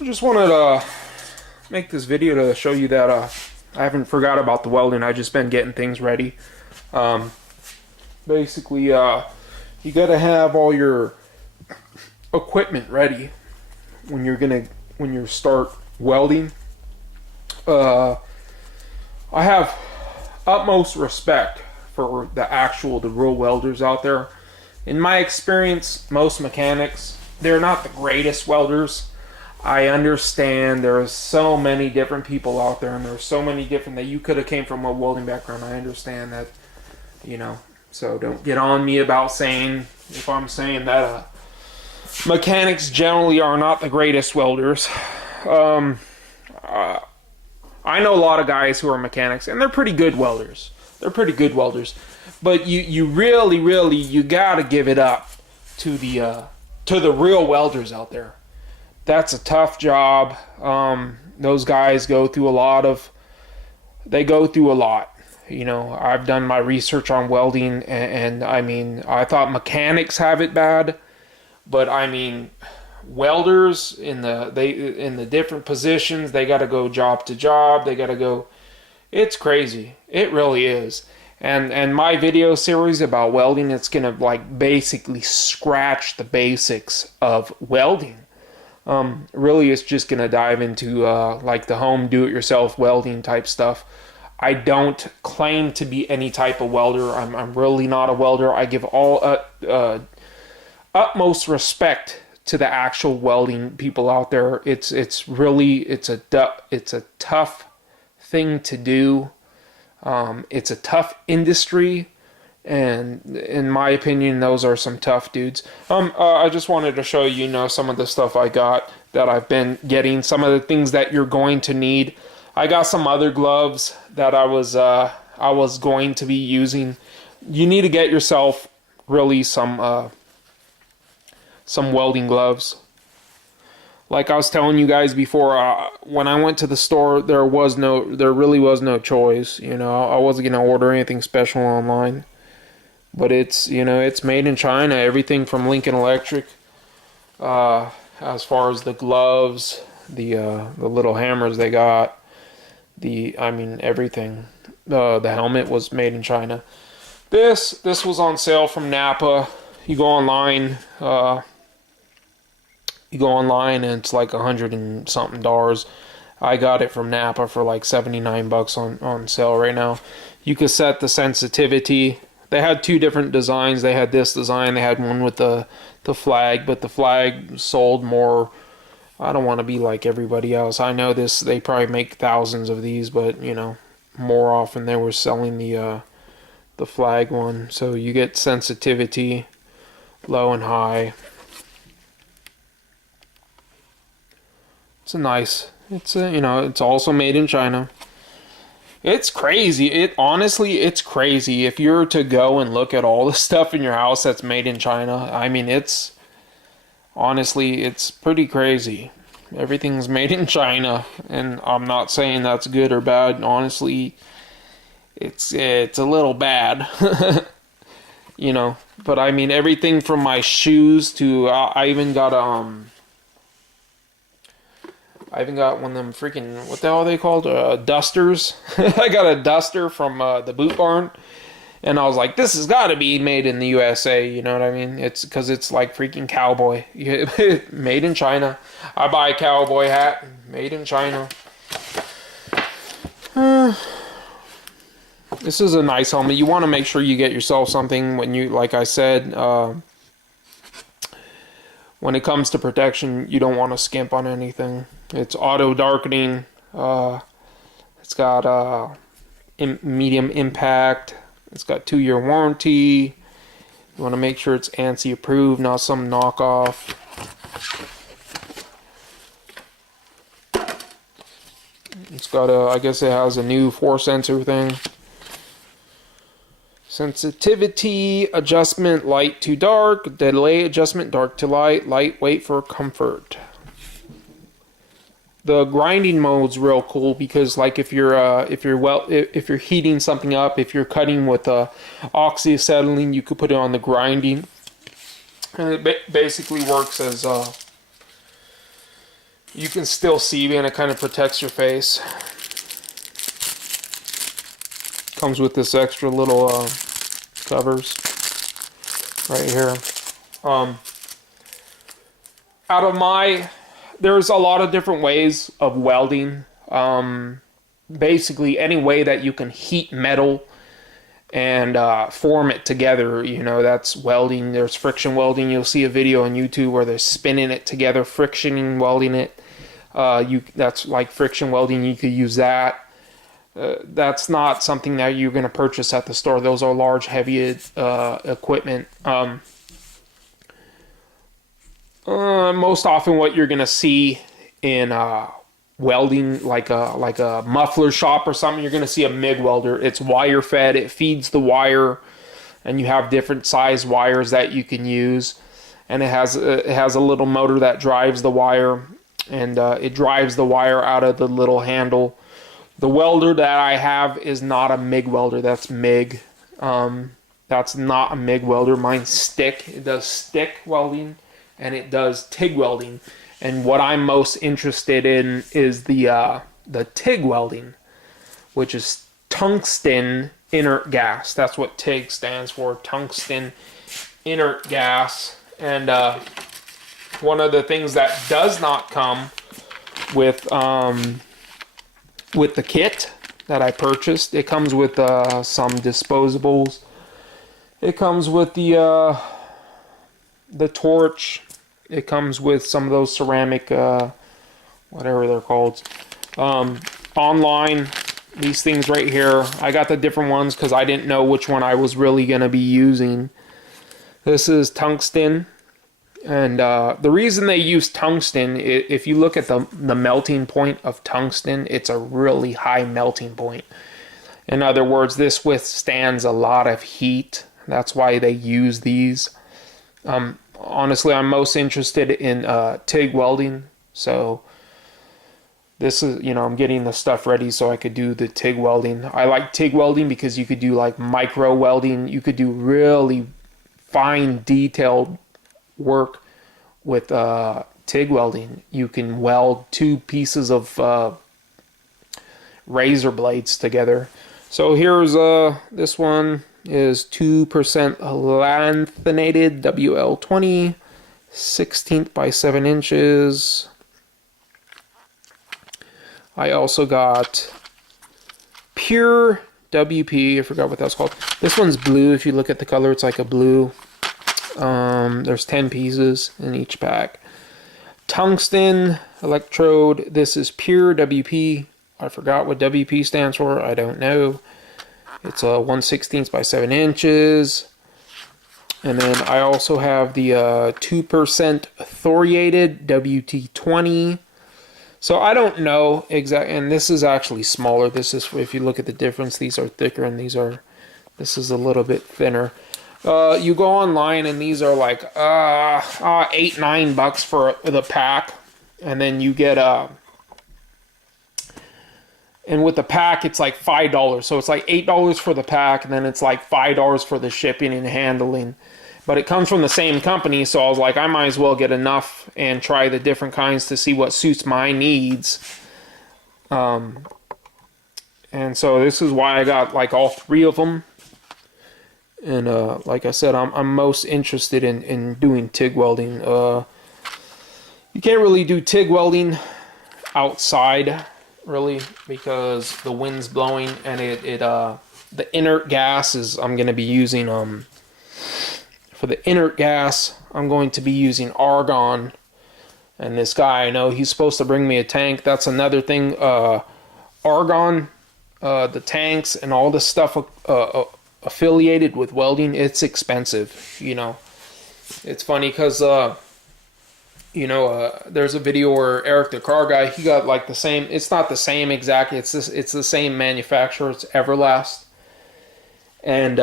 I just wanted to make this video to show you that I haven't forgot about the welding. I've just been getting things ready. Basically, you gotta have all your equipment ready when you start welding. I have utmost respect for the real welders out there. In my experience, most mechanics, they're not the greatest welders. I understand there's so many different people out there, and there's so many different that you could have came from a welding background. I understand that, so don't get on me about saying, if I'm saying that mechanics generally are not the greatest welders. I know a lot of guys who are mechanics, and they're pretty good welders. But you really, you gotta give it up to the real welders out there. That's a tough job. Those guys go through a lot. I've done my research on welding, and I mean, I thought mechanics have it bad, but I mean, welders in the different positions, they got to go job to job. They got to go. It's crazy. It really is. And my video series about welding, it's gonna basically scratch the basics of welding. Really, it's just gonna dive into the home do-it-yourself welding type stuff. I don't claim to be any type of welder. I'm really not a welder. I give all utmost respect to the actual welding people out there. It's a tough thing to do. It's a tough industry, and in my opinion, those are some tough dudes. I just wanted to show you, some of the stuff I got that I've been getting, some of the things that you're going to need. I got some other gloves that I was going to be using. You need to get yourself really some welding gloves. Like I was telling you guys before, when I went to the store, there really was no choice. I wasn't gonna order anything special online, but it's made in China. Everything from Lincoln Electric, as far as the gloves, the little hammers they got, everything. The helmet was made in China. This was on sale from Napa. You go online. And it's like $100 and something. I got it from Napa for like $79 on sale right now. You could set the sensitivity. They had two different designs. They had this design. They had one with the flag, but the flag sold more. I don't want to be like everybody else. I know this. They probably make thousands of these, but more often they were selling the flag one. So you get sensitivity, low and high. It's also made in China. It's crazy. It's crazy. If you're to go and look at all the stuff in your house that's made in China, it's pretty crazy. Everything's made in China, and I'm not saying that's good or bad. Honestly, it's a little bad. But everything from my shoes to I even got one of them freaking, what the hell are they called? Dusters. I got a duster from the Boot Barn. And I was like, this has got to be made in the USA. You know what I mean? It's because it's like freaking cowboy. Made in China. I buy a cowboy hat. Made in China. This is a nice helmet. You want to make sure you get yourself something when you, like I said, when it comes to protection, you don't want to skimp on anything. It's auto darkening. It's got medium impact. It's got 2-year warranty. You want to make sure it's ANSI approved, not some knockoff. It's got I guess it has a new 4-sensor thing. Sensitivity adjustment, light to dark. Delay adjustment, dark to light. Lightweight for comfort. The grinding mode's real cool because, like, if you're heating something up, if you're cutting with oxyacetylene, you could put it on the grinding, and it basically works as You can still see, and it kind of protects your face. Comes with this extra little covers right here. There's a lot of different ways of welding. Basically, any way that you can heat metal and form it together, you know, that's welding. There's friction welding. You'll see a video on YouTube where they're spinning it together, frictioning, welding it. That's like friction welding. You could use that. That's not something that you're going to purchase at the store. Those are large, heavy equipment. Most often what you're going to see in welding, like a muffler shop or something, you're going to see a MIG welder. It's wire fed. It feeds the wire, and you have different size wires that you can use. And it has a little motor that drives the wire, and it drives the wire out of the little handle. The welder that I have is not a MIG welder. That's MIG. That's not a MIG welder. Mine's stick. It does stick welding, and it does TIG welding. And what I'm most interested in is the TIG welding, which is Tungsten Inert Gas. That's what TIG stands for, Tungsten Inert Gas. And one of the things that does not come with the kit that I purchased, it comes with some disposables. It comes with the torch. It comes with some of those ceramic, whatever they're called. Online, these things right here, I got the different ones because I didn't know which one I was really going to be using. This is tungsten. And the reason they use tungsten, if you look at the melting point of tungsten, it's a really high melting point. In other words, this withstands a lot of heat. That's why they use these. Honestly, I'm most interested in TIG welding. So this is, you know, I'm getting the stuff ready so I could do the TIG welding. I like TIG welding because you could do like micro welding. You could do really fine, detailed work with TIG welding. You can weld two pieces of razor blades together. So here's this one is 2% lanthanated WL20, 16th by 7 inches. I also got pure WP. I forgot what that's called. This one's blue. If you look at the color, it's like a blue. There's 10 pieces in each pack. Tungsten electrode. This is pure WP. I forgot what WP stands for. I don't know. It's a 1/16 by 7 inches. And then I also have the 2% thoriated WT20. So I don't know exactly. And this is actually smaller. This is, if you look at the difference, these are thicker and this is a little bit thinner. You go online and these are like $8-9 for the pack, and then you get and with the pack it's like $5, so it's like $8 for the pack, and then it's like $5 for the shipping and handling. But it comes from the same company, so I was like, I might as well get enough and try the different kinds to see what suits my needs. And so this is why I got like all 3 of them. And like I said, I'm most interested in doing TIG welding. You can't really do TIG welding outside, really, because the wind's blowing, and the inert gas is, I'm going to be using for the inert gas, I'm going to be using Argon. And this guy, I know he's supposed to bring me a tank. That's another thing. Argon, the tanks and all the stuff affiliated with welding, it's expensive, you know. It's funny because there's a video where Eric the car guy, he got like the same, it's not the same exactly, it's the same manufacturer, it's Everlast. And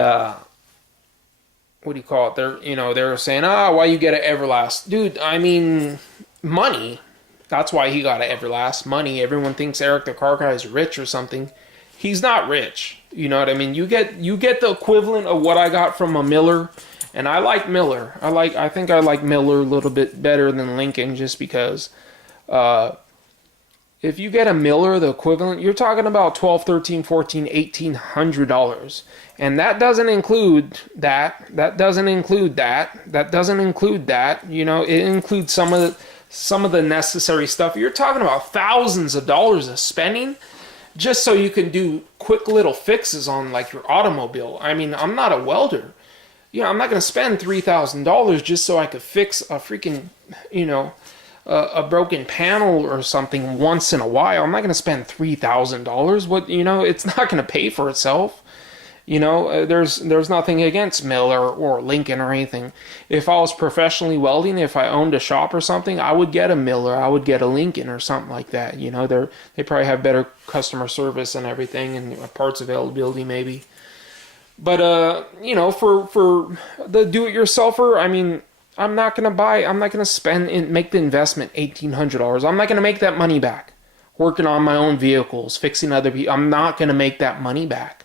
what do you call it, they're saying, why you get an Everlast? Dude, I mean, money. That's why he got an Everlast. Money. Everyone thinks Eric the car guy is rich or something. He's not rich. You know what I mean? You get the equivalent of what I got from a Miller, and I like Miller. I think I like Miller a little bit better than Lincoln, just because If you get a miller, the equivalent, you're talking about 12, 13, 14, $1,800. And that doesn't include that. That doesn't include that. That doesn't include that. You know, it includes some of the necessary stuff. You're talking about thousands of dollars of spending just so you can do quick little fixes on like your automobile. I mean, I'm not a welder. You know, I'm not going to spend $3,000 just so I could fix a freaking, you know, a broken panel or something once in a while. I'm not going to spend $3,000. What, you know, it's not going to pay for itself. You know, there's nothing against Miller or Lincoln or anything. If I was professionally welding, if I owned a shop or something, I would get a Miller, I would get a Lincoln or something like that. You know, they probably have better customer service and everything, and parts availability maybe. But you know, for the do-it-yourselfer, I mean, I'm not gonna spend and make the investment $1,800. I'm not gonna make that money back. Working on my own vehicles, fixing other people, I'm not gonna make that money back.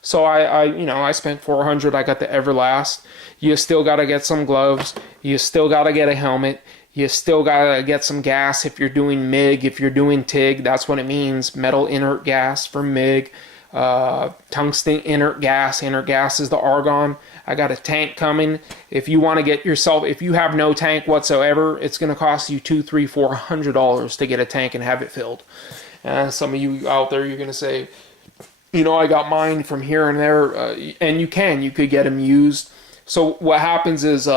So I spent $400. I got the Everlast. You still gotta get some gloves. You still gotta get a helmet. You still gotta get some gas if you're doing MIG. If you're doing TIG, that's what it means. Metal inert gas for MIG. Tungsten inert gas. Inert gas is the argon. I got a tank coming. If you want to get yourself, if you have no tank whatsoever, it's going to cost you $200, $300, $400 to get a tank and have it filled. Some of you out there, you're going to say, you know, I got mine from here and there, and you could get them used. So what happens is,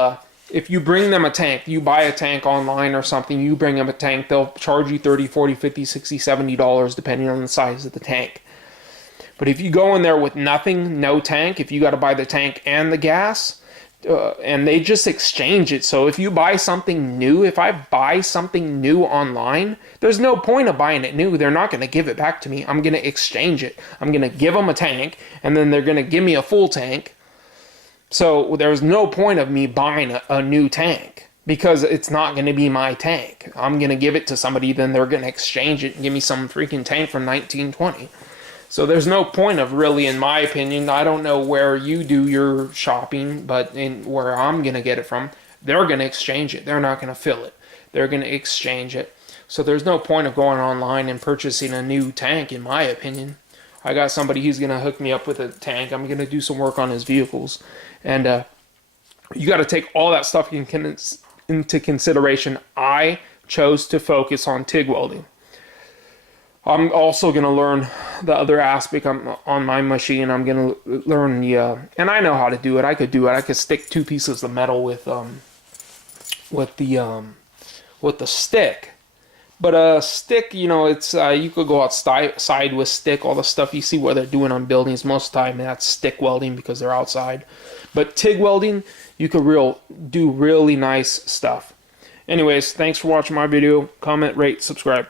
if you bring them a tank, you buy a tank online or something, you bring them a tank, they'll charge you $30, $40, $50, $60, $70 depending on the size of the tank. But if you go in there with nothing, no tank, if you got to buy the tank and the gas, and they just exchange it. So if you buy something new, if I buy something new online, there's no point of buying it new. They're not going to give it back to me. I'm going to exchange it. I'm going to give them a tank, and then they're going to give me a full tank. So there's no point of me buying a new tank because it's not going to be my tank. I'm going to give it to somebody, then they're going to exchange it and give me some freaking tank from 1920. So there's no point of really, in my opinion, I don't know where you do your shopping, but in where I'm going to get it from, they're going to exchange it. They're not going to fill it. They're going to exchange it. So there's no point of going online and purchasing a new tank, in my opinion. I got somebody, he's going to hook me up with a tank. I'm going to do some work on his vehicles. And you got to take all that stuff into consideration. I chose to focus on TIG welding. I'm also going to learn the other aspect on my machine. I'm going to learn and I know how to do it. I could do it. I could stick two pieces of metal with the stick. But a stick, you know, it's you could go outside with stick. All the stuff you see what they're doing on buildings, most of the time that's stick welding because they're outside. But TIG welding, you could do really nice stuff. Anyways, thanks for watching my video. Comment, rate, subscribe.